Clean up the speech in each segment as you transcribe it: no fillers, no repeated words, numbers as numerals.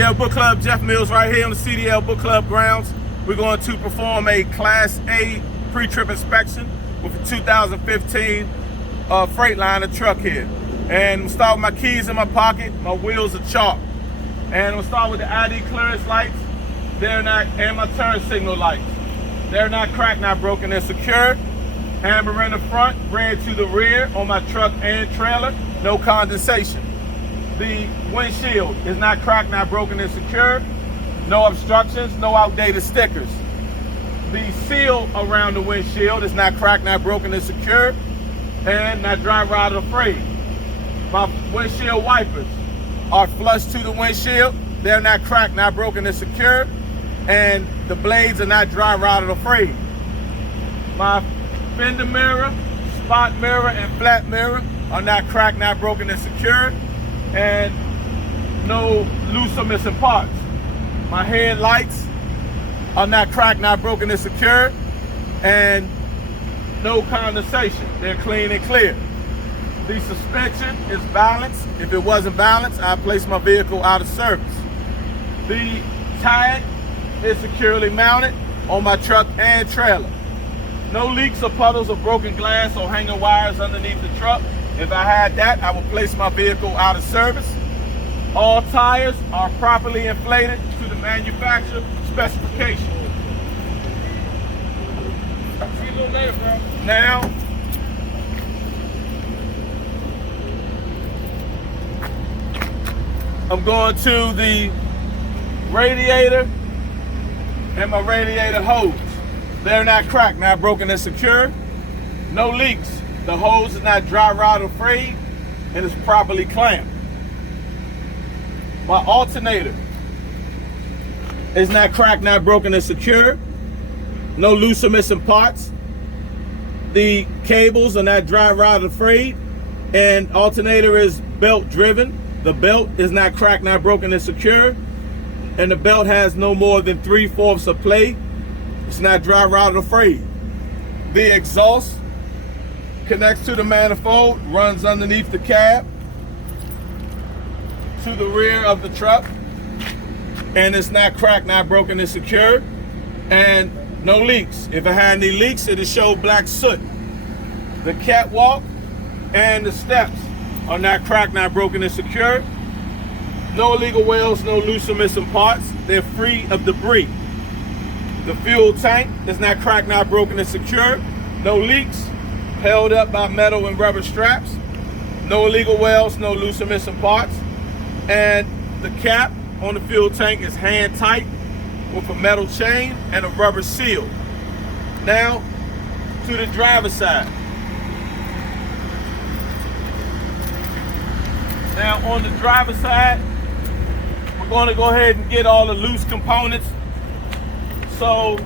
CDL Book Club, Jeff Mills right here on the CDL Book Club grounds. We're going to perform a Class A pre-trip inspection with a 2015 Freightliner truck here. And we'll start with my keys in my pocket, my wheels are chalk. And we'll start with the ID clearance lights. They're not, and my turn signal lights. They're not cracked, not broken, they're secure. Amber in the front, red to the rear on my truck and trailer, no condensation. The windshield is not cracked, not broken, and secure. No obstructions, no outdated stickers. The seal around the windshield is not cracked, not broken, and secure, and not dry rot or frayed. My windshield wipers are flush to the windshield. They're not cracked, not broken, and secure, and the blades are not dry rotted or frayed. My fender mirror, spot mirror, and flat mirror are not cracked, not broken, and secure, and no loose or missing parts. My headlights are not cracked, not broken, and secure, and no condensation. They're clean and clear. The suspension is balanced. If it wasn't balanced, I'd place my vehicle out of service. The tag is securely mounted on my truck and trailer. No leaks or puddles of broken glass or hanging wires underneath the truck. If I had that, I would place my vehicle out of service. All tires are properly inflated to the manufacturer specification. See you a little later, bro. Now, I'm going to the radiator and my radiator hose. They're not cracked, not broken, and secure. No leaks. The hose is not dry rot or frayed and is properly clamped. My alternator is not cracked, not broken, and secure. No loose or missing parts. The cables are not dry rot or frayed, and alternator is belt driven. The belt is not cracked, not broken, and secure, and the belt has no more than 3/4 of play. It's not dry rotted or frayed. The exhaust connects to the manifold, runs underneath the cab to the rear of the truck, and it's not cracked, not broken, and secure, and no leaks. If it had any leaks, it'll show black soot. The catwalk and the steps are not cracked, not broken, and secure. No illegal welds, no loose or missing parts. They're free of debris. The fuel tank is not cracked, not broken, and secure. No leaks, held up by metal and rubber straps. No illegal welds, no loose or missing parts. And the cap on the fuel tank is hand tight with a metal chain and a rubber seal. Now to the driver's side. Now on the driver's side, we're going to go ahead and get all the loose components. So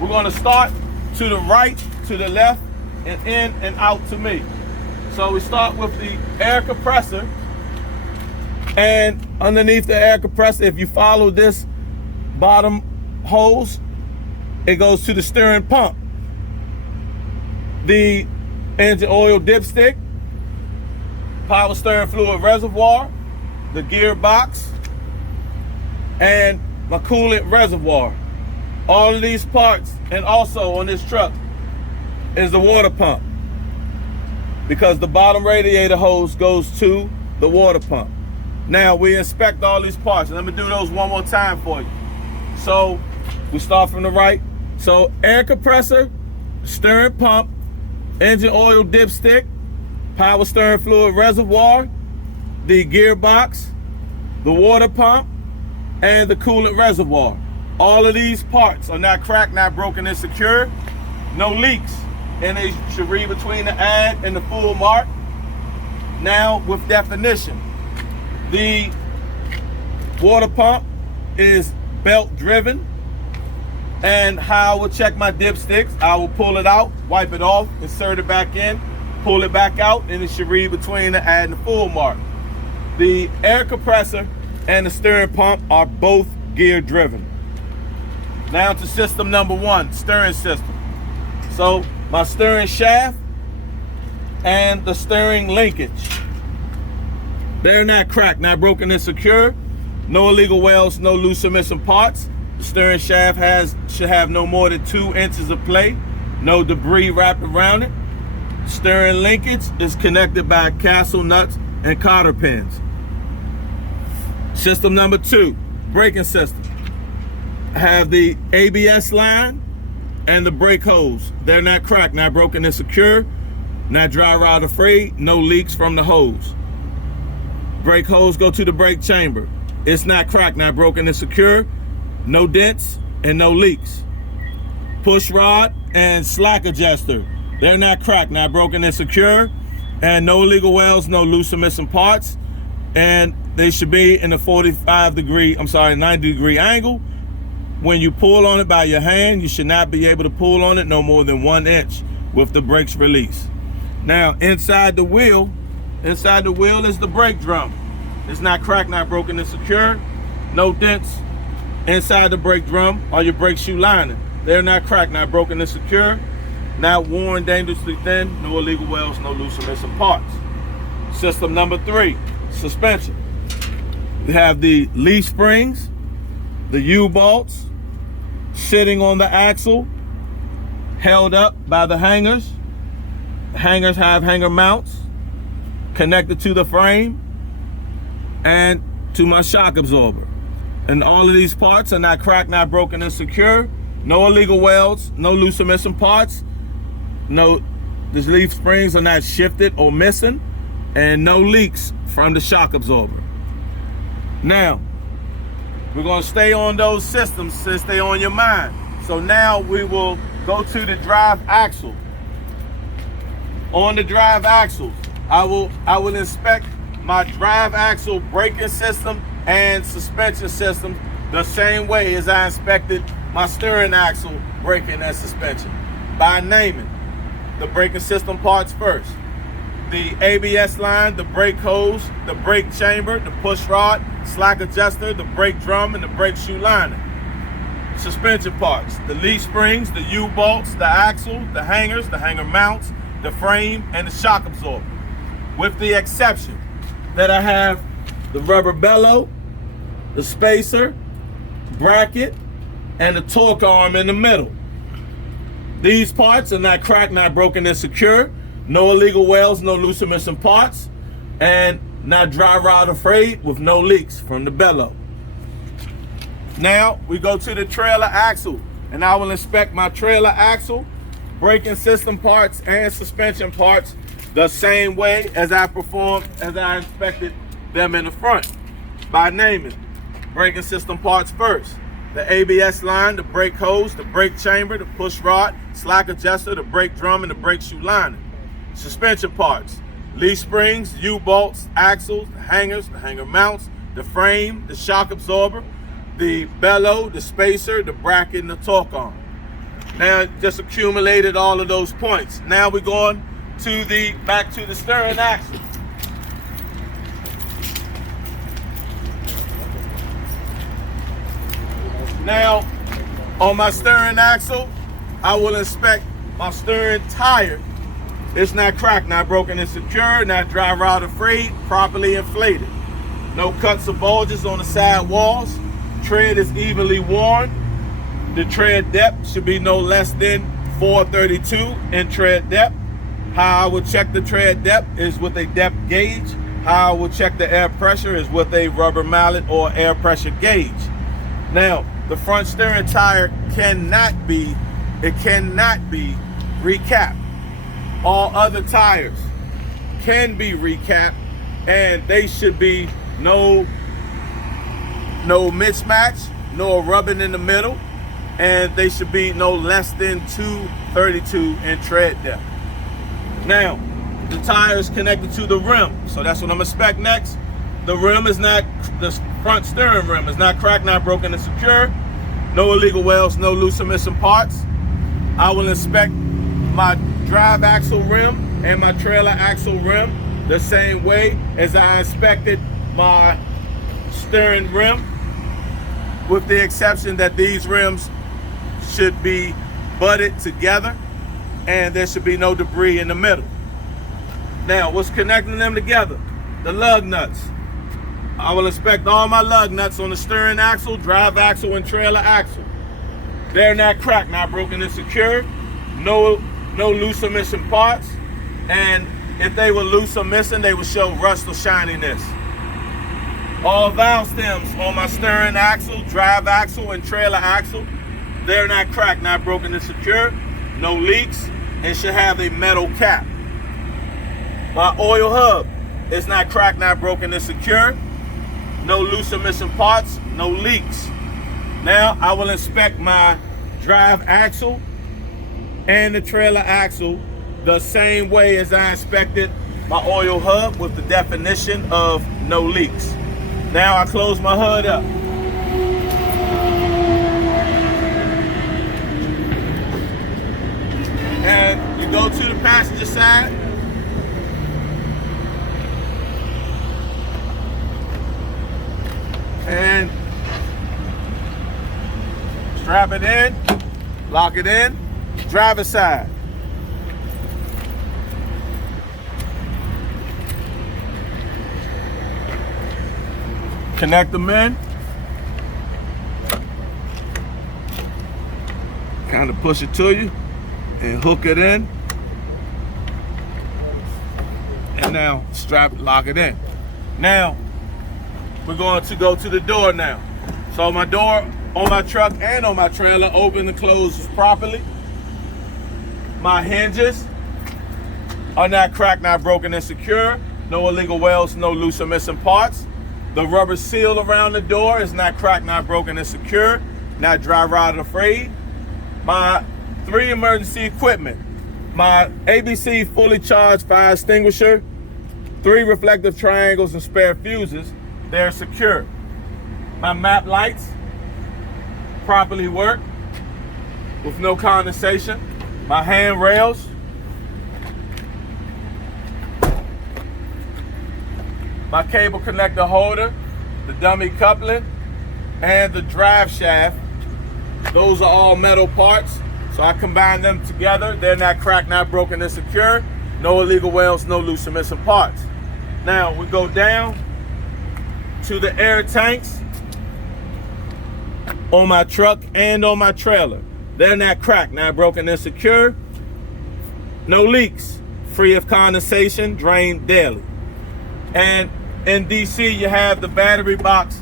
we're going to start to the right, to the left, and in and out to me. So we start with the air compressor, and underneath the air compressor, if you follow this bottom hose, it goes to the steering pump, the engine oil dipstick, power steering fluid reservoir, the gearbox, and my coolant reservoir. All of these parts, and also on this truck, is the water pump, because the bottom radiator hose goes to the water pump. Now we inspect all these parts, and let me do those one more time for you. So we start from the right. So air compressor, steering pump, engine oil dipstick, power steering fluid reservoir, the gearbox, the water pump, and the coolant reservoir. All of these parts are not cracked, not broken, and secure. No leaks, and they should read between the add and the full mark. Now with definition, the water pump is belt driven, and how I will check my dipsticks, I will pull it out, wipe it off, insert it back in, pull it back out, and it should read between the add and the full mark. The air compressor and the steering pump are both gear driven. Now to system number one, steering system. So my steering shaft and the steering linkage, they're not cracked, not broken, and secure. No illegal welds, no loose or missing parts. The steering shaft should have no more than 2 inches of play. No debris wrapped around it. Steering linkage is connected by castle nuts and cotter pins. System number 2, braking system. I have the ABS line and the brake hose. They're not cracked, not broken, and secure. Not dry rot or frayed, no leaks from the hose. Brake hose go to the brake chamber. It's not cracked, not broken, and secure. No dents and no leaks. Push rod and slack adjuster. They're not cracked, not broken, and secure. And no illegal welds, no loose or missing parts. And they should be in a 90 degree angle. When you pull on it by your hand, you should not be able to pull on it no more than 1 inch with the brakes released. Now, inside the wheel is the brake drum. It's not cracked, not broken, and secure. No dents inside the brake drum or your brake shoe lining. They're not cracked, not broken, and secure. Not worn, dangerously thin. No illegal welds, no loose or missing parts. System number 3, suspension. We have the leaf springs, the U-bolts, sitting on the axle, held up by the hangers. The hangers have hanger mounts connected to the frame and to my shock absorber. And all of these parts are not cracked, not broken, and secure. No illegal welds, no loose or missing parts. No, the leaf springs are not shifted or missing, and no leaks from the shock absorber. Now, we're gonna stay on those systems since they're on your mind. So now we will go to the drive axle. On the drive axle, I will inspect my drive axle braking system and suspension system the same way as I inspected my steering axle braking and suspension, by naming the braking system parts first. The ABS line, the brake hose, the brake chamber, the push rod, slack adjuster, the brake drum, and the brake shoe lining. Suspension parts, the leaf springs, the U-bolts, the axle, the hangers, the hanger mounts, the frame, and the shock absorber. With the exception that I have the rubber bellow, the spacer, bracket, and the torque arm in the middle. These parts are not cracked, not broken, and secure. No illegal welds, no loose or missing parts, and not dry rot or frayed with no leaks from the bellow. Now we go to the trailer axle, and I will inspect my trailer axle, braking system parts, and suspension parts the same way as I inspected them in the front, by naming braking system parts first. The ABS line, the brake hose, the brake chamber, the push rod, slack adjuster, the brake drum, and the brake shoe lining. Suspension parts, leaf springs, U-bolts, axles, the hangers, the hanger mounts, the frame, the shock absorber, the bellow, the spacer, the bracket, and the torque arm. Now, just accumulated all of those points. Now we're going to back to the steering axle. Now, on my steering axle, I will inspect my steering tire. It's not cracked, not broken, and secure, not dry rot or frayed, properly inflated. No cuts or bulges on the side walls. Tread is evenly worn. The tread depth should be no less than 432 in tread depth. How I will check the tread depth is with a depth gauge. How I will check the air pressure is with a rubber mallet or air pressure gauge. Now, the front steering tire cannot be recapped. All other tires can be recapped, and they should be no mismatch, no rubbing in the middle, and they should be no less than 232 in tread depth. Now, the tire is connected to the rim, so that's what I'm gonna inspect next. The front steering rim is not cracked, not broken, and secure. No illegal welds, no loose or missing parts. I will inspect my drive axle rim and my trailer axle rim the same way as I inspected my steering rim, with the exception that these rims should be butted together and there should be no debris in the middle. Now, what's connecting them together? The lug nuts. I will inspect all my lug nuts on the steering axle, drive axle, and trailer axle. They're not cracked, not broken and secure. No loose or missing parts. And if they were loose or missing, they would show rust or shininess. All valve stems on my steering axle, drive axle, and trailer axle, they're not cracked, not broken and secure. No leaks, and should have a metal cap. My oil hub is not cracked, not broken and secure. No loose or missing parts, no leaks. Now I will inspect my drive axle and the trailer axle the same way as I inspected my oil hub, with the definition of no leaks. Now I close my hood up. And you go to the passenger side. And strap it in, lock it in, driver's side. Connect them in. Kind of push it to you and hook it in. And now lock it in. Now, we're going to go to the door now. So my door on my truck and on my trailer open and closes properly. My hinges are not cracked, not broken and secure. No illegal welds, no loose or missing parts. The rubber seal around the door is not cracked, not broken and secure. Not dry rotted or frayed. My 3 emergency equipment. My ABC fully charged fire extinguisher, 3 reflective triangles and spare fuses. They're secure. My map lights properly work with no condensation. My handrails, my cable connector holder, the dummy coupling, and the drive shaft. Those are all metal parts, so I combine them together. They're not cracked, not broken and secure. No illegal welds, no loose or missing parts. Now we go down to the air tanks on my truck and on my trailer. They're not cracked, not broken and secure. No leaks, free of condensation, drained daily. And in DC, you have the battery box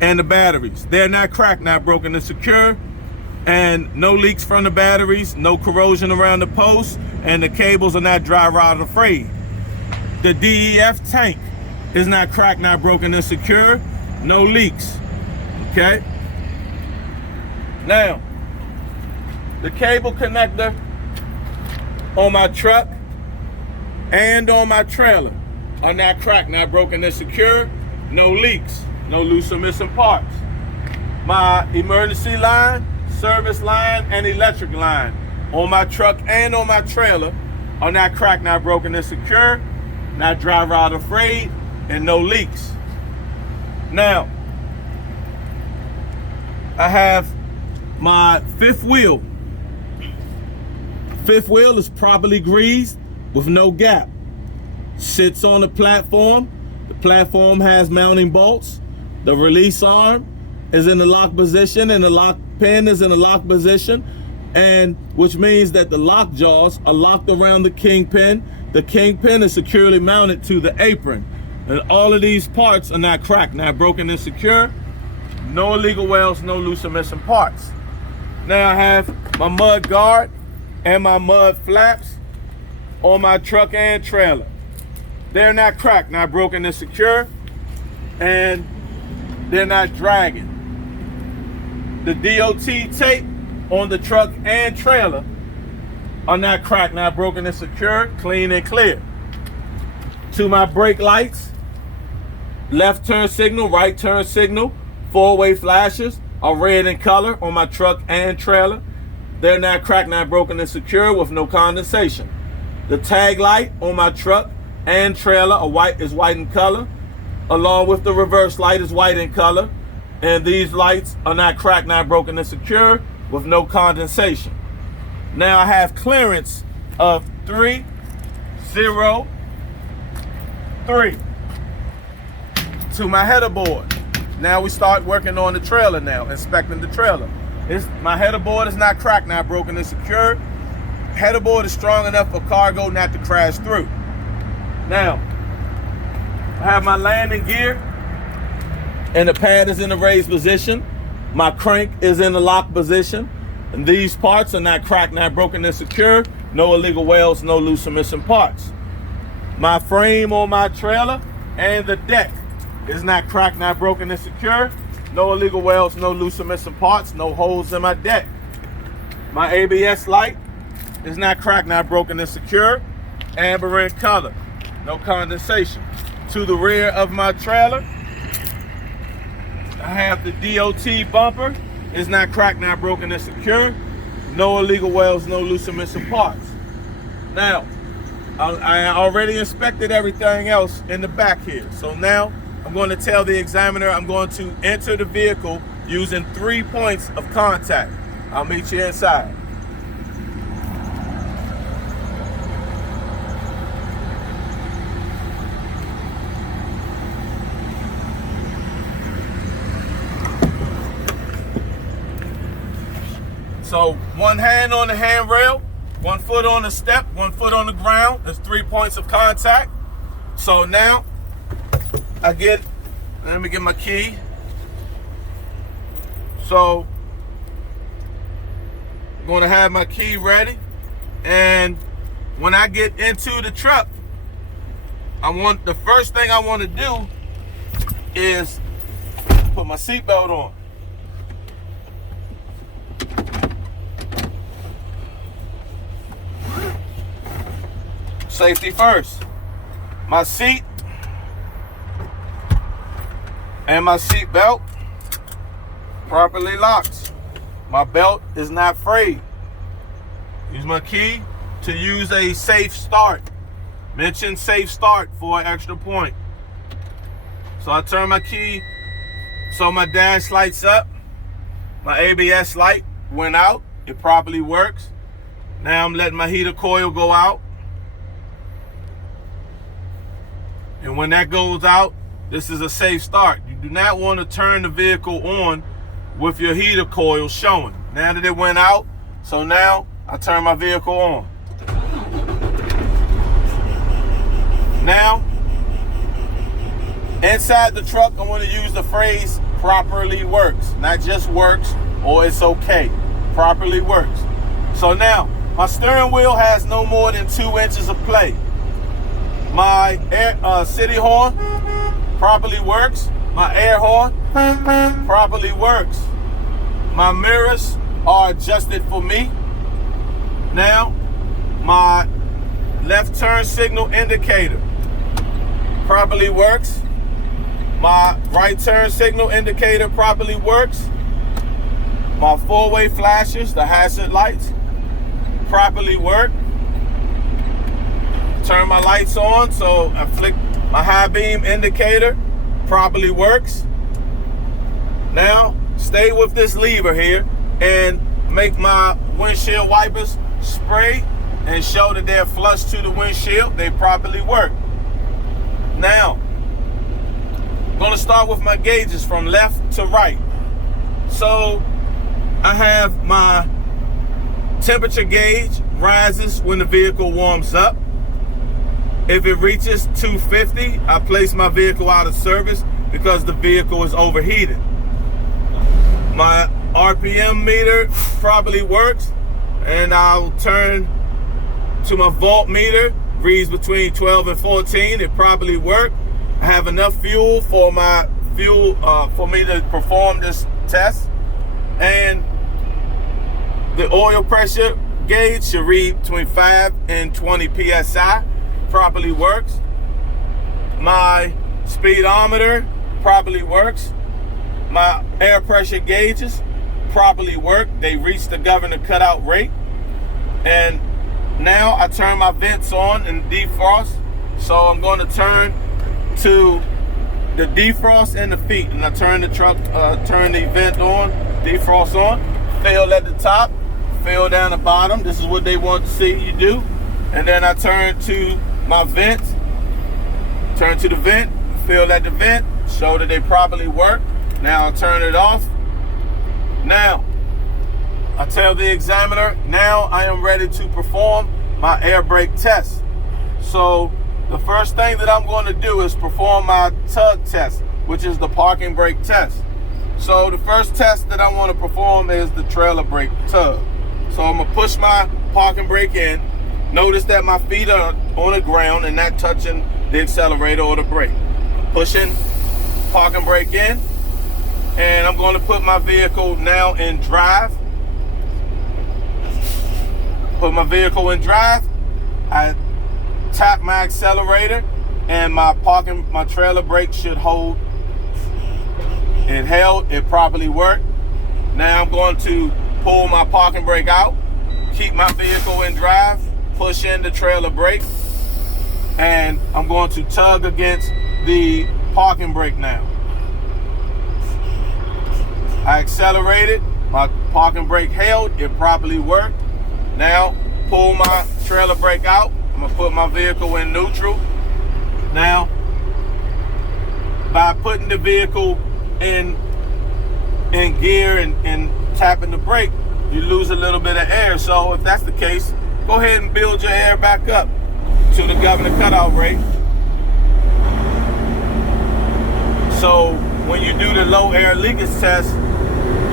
and the batteries. They're not cracked, not broken and secure. And no leaks from the batteries, no corrosion around the posts, and the cables are not dry rotted or frayed. The DEF tank is not cracked, not broken and secure. No leaks, okay? Now, the cable connector on my truck and on my trailer are not cracked, not broken and secure. No leaks, no loose or missing parts. My emergency line, service line, and electric line on my truck and on my trailer are not cracked, not broken and secure, not dry rotted or frayed, and no leaks. Now, I have my fifth wheel. Fifth wheel is properly greased with no gap. Sits on the platform. The platform has mounting bolts. The release arm is in the lock position, and the lock pin is in the lock position, and which means that the lock jaws are locked around the kingpin. The kingpin is securely mounted to the apron. And all of these parts are not cracked, not broken and secure. No illegal welds, no loose or missing parts. Now I have my mud guard and my mud flaps on my truck and trailer. They're not cracked, not broken and secure, and they're not dragging. The DOT tape on the truck and trailer are not cracked, not broken and secure, clean and clear. To my brake lights, left turn signal, right turn signal, 4-way flashes are red in color on my truck and trailer. They're not cracked, not broken and secure with no condensation. The tag light on my truck and trailer is white in color, along with the reverse light is white in color. And these lights are not cracked, not broken and secure with no condensation. Now I have clearance of 303. to my header board. Now we start working on the trailer now, inspecting the trailer. My header board is not cracked, not broken, and secure. Header board is strong enough for cargo not to crash through. Now, I have my landing gear, and the pad is in the raised position. My crank is in the lock position. And these parts are not cracked, not broken, and secure. No illegal welds, no loose or missing parts. My frame on my trailer and the deck is not cracked, not broken, and secure. No illegal welds, no loose or missing parts, no holes in my deck. My ABS light is not cracked, not broken, and secure. Amber in color, no condensation. To the rear of my trailer, I have the DOT bumper. It's not cracked, not broken, and secure. No illegal welds, no loose or missing parts. Now, I already inspected everything else in the back here. So now I'm going to tell the examiner I'm going to enter the vehicle using 3 points of contact. I'll meet you inside. So 1 hand on the handrail, 1 foot on the step, 1 foot on the ground. There's 3 points of contact. So now let me get my key. So I'm gonna have my key ready. And when I get into the truck, the first thing I want to do is put my seatbelt on. Safety first. My seat and my seat belt properly locked. My belt is not frayed. Use my key to use a safe start. Mention safe start for an extra point. So I turn my key so my dash lights up. My ABS light went out. It properly works. Now I'm letting my heater coil go out. And when that goes out, this is a safe start. You do not want to turn the vehicle on with your heater coil showing. Now that it went out, so now I turn my vehicle on. Now, inside the truck, I want to use the phrase properly works. Not just works or it's okay. Properly works. So now, my steering wheel has no more than 2 inches of play. My city horn properly works. My air horn properly works. My mirrors are adjusted for me. Now, my left turn signal indicator properly works. My right turn signal indicator properly works. My four-way flashers, the hazard lights, properly work. Turn my lights on, so I flick my high beam indicator, properly works. Now, stay with this lever here and make my windshield wipers spray and show that they're flush to the windshield. They properly work. Now, I'm gonna start with my gauges from left to right. So, I have my temperature gauge rises when the vehicle warms up. If it reaches 250, I place my vehicle out of service because the vehicle is overheated. My RPM meter properly works, and I'll turn to my volt meter, reads between 12 and 14. It properly works. I have enough fuel for me to perform this test, and the oil pressure gauge should read between 5 and 20 psi. Properly works. My speedometer properly works. My air pressure gauges properly work. They reach the governor cutout rate. And now I turn my vents on and defrost. So I'm going to turn to the defrost and the feet. And I turn the vent on, defrost on, fill at the top, fill down the bottom. This is what they want to see you do. And then I turn to my vent, turn to the vent, fill at the vent, show that they properly work. Now I'll turn it off. Now, I tell the examiner, now I am ready to perform my air brake test. So the first thing that I'm going to do is perform my tug test, which is the parking brake test. So the first test that I want to perform is the trailer brake tug. So I'm going to push my parking brake in. Notice that my feet are on the ground and not touching the accelerator or the brake. Pushing parking brake in, and I'm going to put my vehicle now in drive. Put my vehicle in drive. I tap my accelerator, and my trailer brake should hold. It held, it properly worked. Now I'm going to pull my parking brake out, keep my vehicle in drive, push in the trailer brake, and I'm going to tug against the parking brake now. I accelerated, my parking brake held, it properly worked. Now pull my trailer brake out. I'm gonna put my vehicle in neutral. Now, by putting the vehicle in gear and tapping the brake, you lose a little bit of air. So if that's the case, go ahead and build your air back up to the governor cutout rate. So when you do the low air leakage test,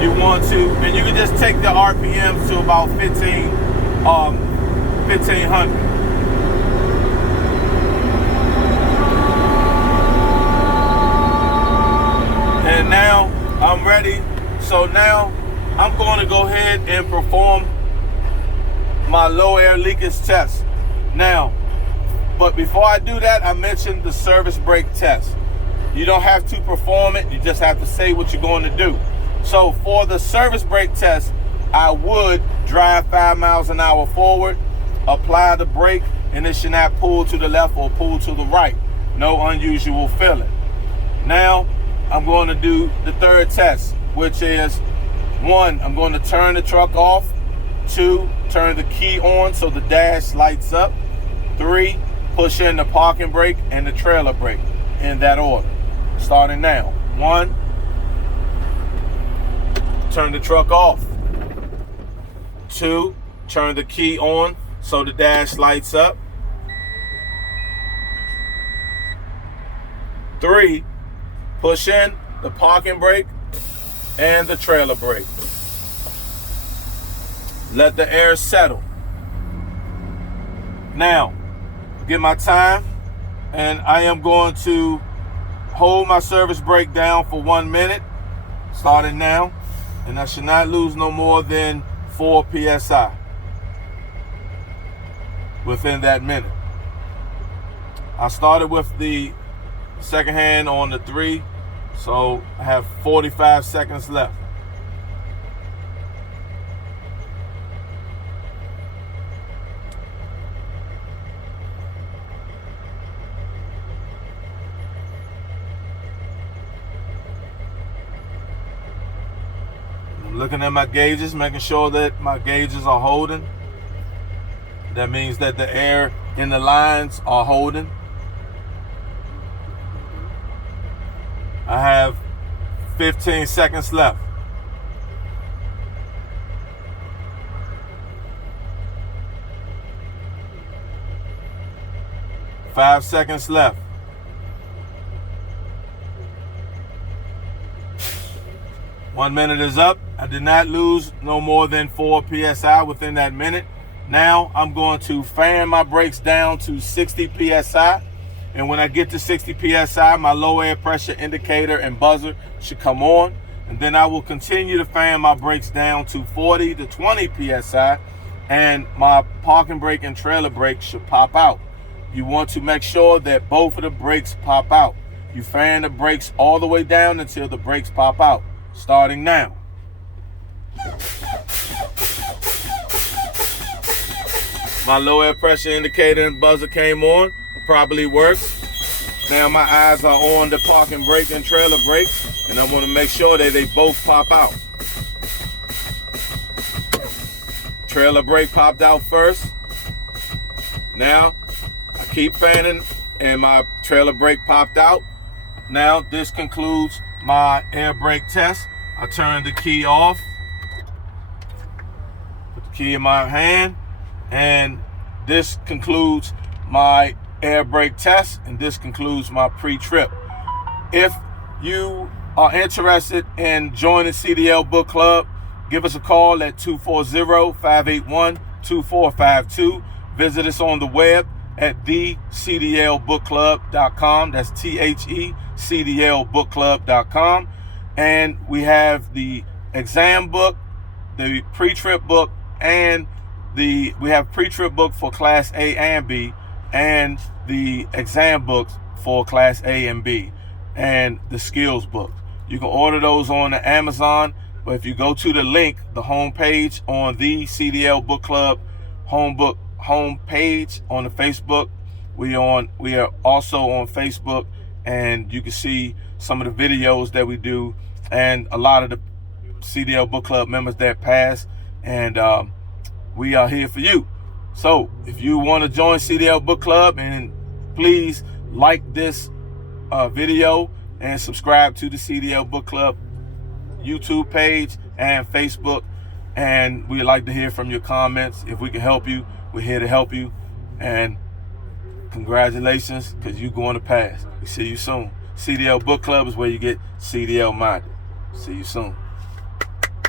you want to, and you can just take the RPMs to about 1500. And now I'm ready. So now I'm going to go ahead and perform my low air leakage test. Now, but before I do that, I mentioned the service brake test. You don't have to perform it, you just have to say what you're going to do. So for the service brake test, I would drive 5 miles an hour forward, apply the brake, and it should not pull to the left or pull to the right. No unusual feeling. Now, I'm going to do the third test, which is 1, I'm going to turn the truck off. 2, turn the key on so the dash lights up. 3, push in the parking brake and the trailer brake in that order. Starting now. 1, turn the truck off. 2, turn the key on so the dash lights up. 3, push in the parking brake and the trailer brake. Let the air settle. Now, get my time, and I am going to hold my service brake down for 1 minute, starting now, and I should not lose no more than 4 psi within that minute. I started with the second hand on the 3, so I have 45 seconds left. I'm looking at my gauges, making sure that my gauges are holding. That means that the air in the lines are holding. I have 15 seconds left. 5 seconds left. 1 minute is up. I did not lose no more than 4 psi within that minute. Now I'm going to fan my brakes down to 60 psi. And when I get to 60 psi, my low air pressure indicator and buzzer should come on. And then I will continue to fan my brakes down to 40 to 20 psi. And my parking brake and trailer brake should pop out. You want to make sure that both of the brakes pop out. You fan the brakes all the way down until the brakes pop out. Starting now. My low air pressure indicator and buzzer came on. It properly works. Now my eyes are on the parking brake and trailer brake, and I want to make sure that they both pop out. Trailer brake popped out first. Now I keep fanning and my trailer brake popped out. Now this concludes my air brake test. I turn the key off, put the key in my hand, and this concludes my air brake test, and this concludes my pre-trip. If you are interested in joining CDL Book Club, give us a call at 240-581-2452. Visit us on the web at thecdlbookclub.com. That's thecdlbookclub.com. And we have the exam book, the pre-trip book, and we have pre-trip book for Class A and B, and the exam books for Class A and B, and the skills book. You can order those on the Amazon, but if you go to the link, the home page on the CDL Book Club home page on the Facebook, we are also on Facebook, and you can see some of the videos that we do and a lot of the CDL Book Club members that pass, and we are here for you. So if you want to join CDL Book Club, and please like this video and subscribe to the CDL Book Club YouTube page and Facebook, and we'd like to hear from your comments. If we can help you, we're here to help you, and congratulations, because you're going to pass. We see you soon. CDL Book Club is where you get CDL minded. See you soon.